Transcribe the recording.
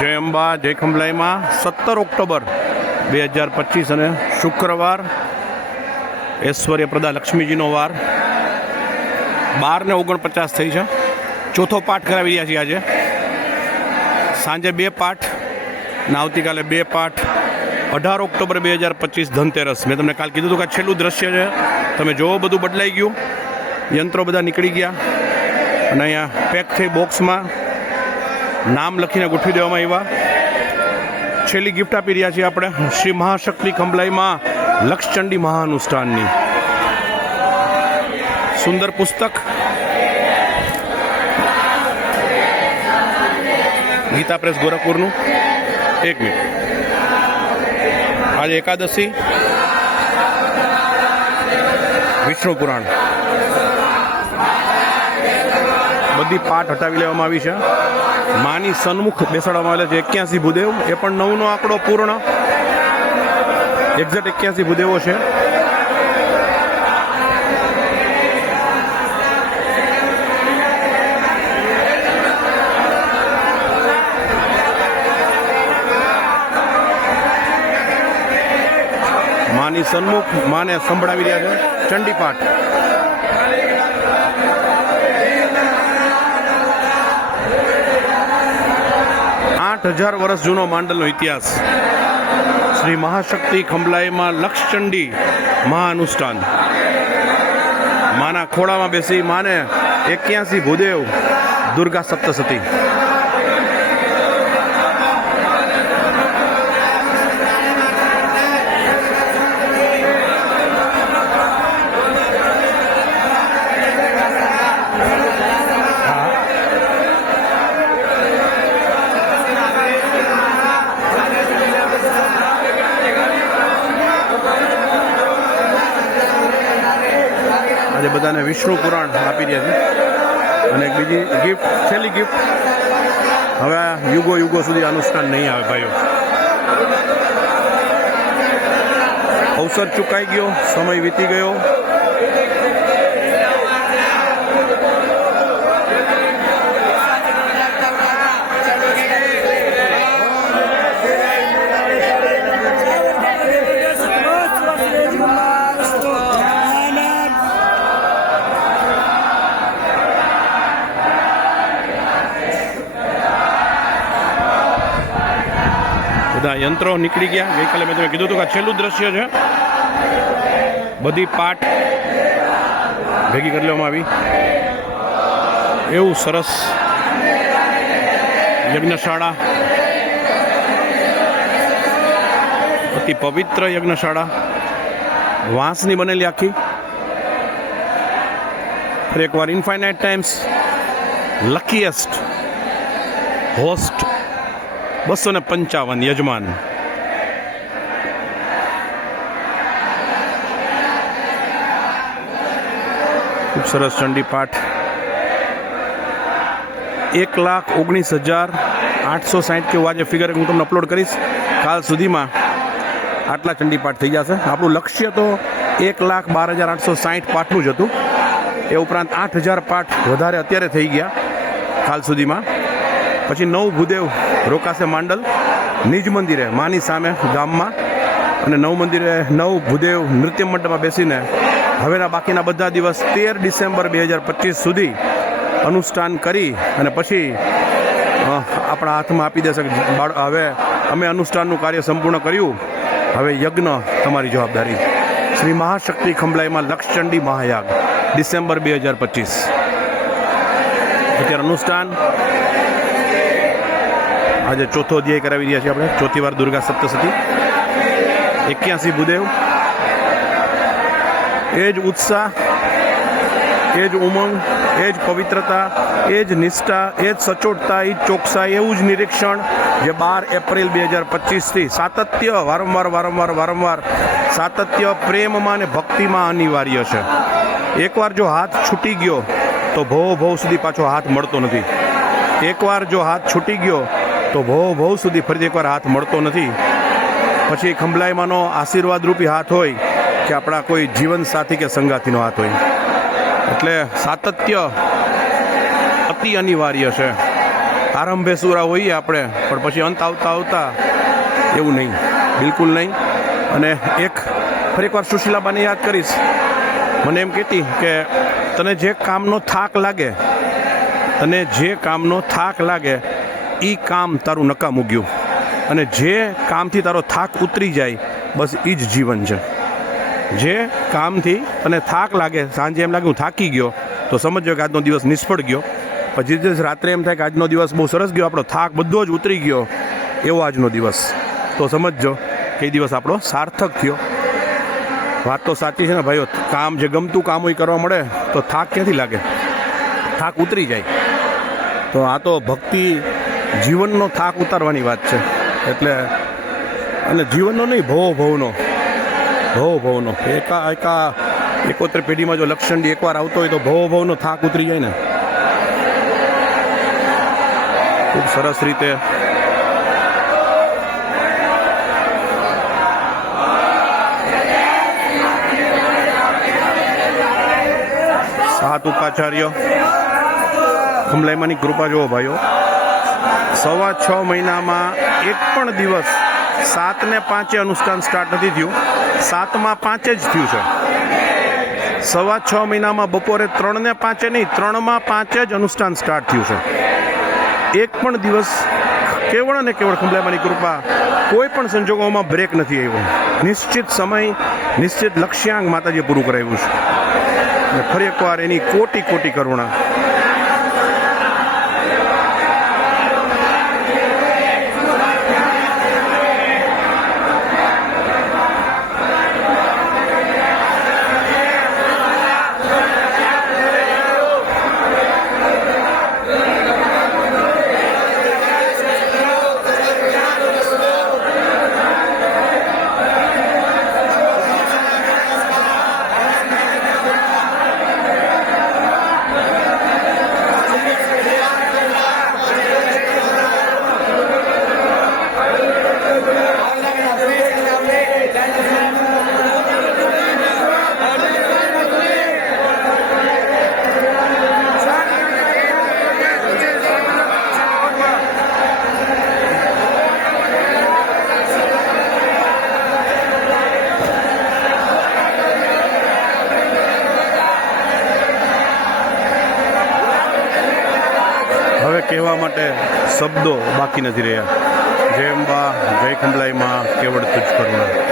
જય અંબા, જય ખંભલાઈમાં. સત્તર ઓક્ટોબર બે હજાર પચીસ અને શુક્રવાર ઐશ્વર્યપ્રદા લક્ષ્મીજીનો વાર. બાર ને ઓગણપચાસ થઈ છે. ચોથો પાઠ કરાવી રહ્યા છીએ આજે. સાંજે બે પાઠ ને આવતીકાલે બે પાઠ. અઢાર ઓક્ટોબર બે હજાર પચીસ ધનતેરસ. મેં તમને કાલ કીધું હતું કે છેલ્લું દ્રશ્ય છે. તમે જોવો બધું બદલાઈ ગયું. યંત્રો બધા નીકળી ગયા. અને અહીંયા પેક થઈ બોક્સમાં. નામ લખીને ગોઠવી દેવામાં આવ્યા. છેલ્લી ગિફ્ટ આપી રહ્યા છીએ આપણે. શ્રી મહાશક્તિ ખંભલાઈમાં લક્ષચંડી મહાનુષ્ઠાનની. સુંદર પુસ્તક. ગીતા પ્રેસ ગોરખપુરનું. એક મિનિટ. આજે એકાદશી. વિષ્ણુ પુરાણ. બધી પાઠ હટાવી લેવામાં આવી છે. માની સન્મુખ બેસાડવામાં આવેલા છે એક્યાસી ભૂદેવ. એ પણ નવનો આંકડો પૂર્ણ. એક્ઝેક્ટ એક્યાસી ભૂદેવો છે. માની સન્મુખ માને સંભળાવી રહ્યા છે. ચંડી આઠ હજાર વર્ષ જૂનો માંડલનો ઇતિહાસ. શ્રી મહાશક્તિ ખંભલાઈમાં લક્ષચંડી મહાનુષ્ઠાન માના ખોળામાં બેસી માને એક્યાસી ભૂદેવ દુર્ગા સપ્તસતી બધાને વિષ્ણુ પુરાણ આપી રહ્યા છે. અને બીજી ગિફ્ટ છેલ્લી ગિફ્ટ હવે યુગો યુગો સુધી અનુષ્ઠાન નહીં આવે, ભાઈઓ. અવસર ચૂકાઈ ગયો, સમય વીતી ગયો. બધા યંત્રો નીકળી ગયા. ગઈકાલે મેં તમે કીધું હતું કે છેલ્લું દ્રશ્ય છે. બધી પાટ ભેગી કરી લેવામાં આવી. એવું સરસ યજ્ઞશાળા. અતિ પવિત્ર યજ્ઞશાળા. વાંસની બનેલી આખી. ફરી એકવાર ઇન્ફાઇનાઇટ ટાઈમ્સ લકીએસ્ટ હોસ્ટ બસો ને પંચાવન, યજમાન. ખૂબ સરસ ચંડી પાઠ એક લાખ ઓગણીસ હજાર આઠસો સાઠ કેવું આજે ફિગર હું તમને અપલોડ કરીશ. કાલ સુધીમાં આટલા ચંડી પાઠ થઈ જશે. આપણું લક્ષ્ય તો એક લાખ બાર હજાર આઠસો સાઠ પાઠનું જ હતું. એ ઉપરાંત આઠ હજાર પાઠ વધારે અત્યારે થઈ ગયા કાલ સુધીમાં. પછી નવ ભૂદેવ રોકાશે માંડલ. નિજ મંદિરે, માની સામે ગામમાં. અને નવ મંદિરે નવ ભૂદેવ નૃત્ય મંડપમાં બેસીને હવેના બાકીના બધા દિવસ તેર ડિસેમ્બર બે હજાર પચીસ સુધી અનુષ્ઠાન કરી અને પછી આપણા હાથમાં આપી દેશે હવે અમે અનુષ્ઠાનનું કાર્ય સંપૂર્ણ કર્યું. હવે યજ્ઞ તમારી જવાબદારી. શ્રી મહાશક્તિ ખંભલાઈમાં લક્ષચંડી મહાયાગ, ડિસેમ્બર બે હજાર પચીસ. અત્યારે અનુષ્ઠાન આજે ચોથો અધ્યાય કરાવી રહ્યા છીએ આપણે. ચોથી વાર દુર્ગા સપ્તસતી એક્યાસી ભૂદેવ. એ જ ઉત્સાહ, એ જ ઉમંગ, એ જ પવિત્રતા, એ જ નિષ્ઠા, એ જ સચોટતા, એ જ ચોકસાઈ, એવું જ નિરીક્ષણ જે બાર એપ્રિલ બે હજાર પચીસથી સાતત્ય વારંવાર વારંવાર વારંવાર સાતત્ય પ્રેમમાં અને ભક્તિમાં અનિવાર્ય છે. એકવાર જો હાથ છૂટી ગયો, તો ભવ ભવ સુધી પાછો હાથ મળતો નથી. એકવાર જો હાથ છૂટી ગયો તો ભવ ભવ સુધી ફરીથી એકવાર હાથ મળતો નથી. પછી ખંભલાઈમાંનો આશીર્વાદરૂપી હાથ હોય કે આપણા કોઈ જીવન સાથી કે સંગાતીનો હાથ હોય. એટલે સાતત્ય અતિ અનિવાર્ય છે. આરંભે સુરા હોઈએ આપણે, પણ પછી અંત આવતા આવતા એવું નહીં. બિલકુલ નહીં. અને એક ફરી એકવાર સુશીલાબાને યાદ કરીશ. મને એમ કહેતી કે તને જે કામનો થાક લાગે, તને જે કામનો થાક લાગે એ કામ તારું નકામ ઉગ્યું અને જે કામથી તારો થાક ઉતરી જાય, બસ એ જ જીવન છે. જે કામથી તને થાક લાગે, સાંજે એમ લાગે હું થાકી ગયો, તો સમજજો કે આજનો દિવસ નિષ્ફળ ગયો. પછી દિવસ રાત્રે એમ થાય કે આજનો દિવસ બહુ સરસ ગયો, આપણો થાક બધો જ ઉતરી ગયો, એવો આજનો દિવસ. તો સમજજો કે એ દિવસ આપણો સાર્થક થયો. વાત તો સાચી છે ને ભાઈઓ, કામ જે ગમતું કામ હોય કરવા મળે, તો થાક ક્યાંથી લાગે? થાક ઉતરી જાય. તો આ તો ભક્તિ જીવનનો થાક ઉતારવાની વાત છે. એટલે, અને જીવનનો નહીં, ભવો ભવનો. ભવો ભવનો. એકા એકા, એકોતેર પેઢીમાં જો લક્ષણ એકવાર આવતો હોય તો ભવો ભવનો થાક ઉતરી જાય ને. ખૂબ સરસ રીતે. સાત ઉપાચાર્ય. કમલાઈમાની કૃપા જુઓ ભાઈઓ. સવા છ મહિનામાં એક પણ દિવસ સાતને પાંચે અનુષ્ઠાન સ્ટાર્ટ નથી થયું. સાતમાં પાંચે જ થયું છે. સવા છ મહિનામાં બપોરે ત્રણને પાંચે નહીં, ત્રણમાં પાંચે જ અનુષ્ઠાન સ્ટાર્ટ થયું છે. એક પણ દિવસ કેવળ અને કેવળ ખંભલામાની કૃપા કોઈ પણ સંજોગોમાં બ્રેક નથી આવ્યો. નિશ્ચિત સમય, નિશ્ચિત લક્ષ્યાંક માતાજીએ પૂરું કરાવ્યું છે. અને ફરી એકવાર એની કોટી કોટી કરુણા કહેવા માટે શબ્દો બાકી નથી રહ્યા. જેમ બા જય ખંભલાઈમાં કેવડ તુજ કરુણા.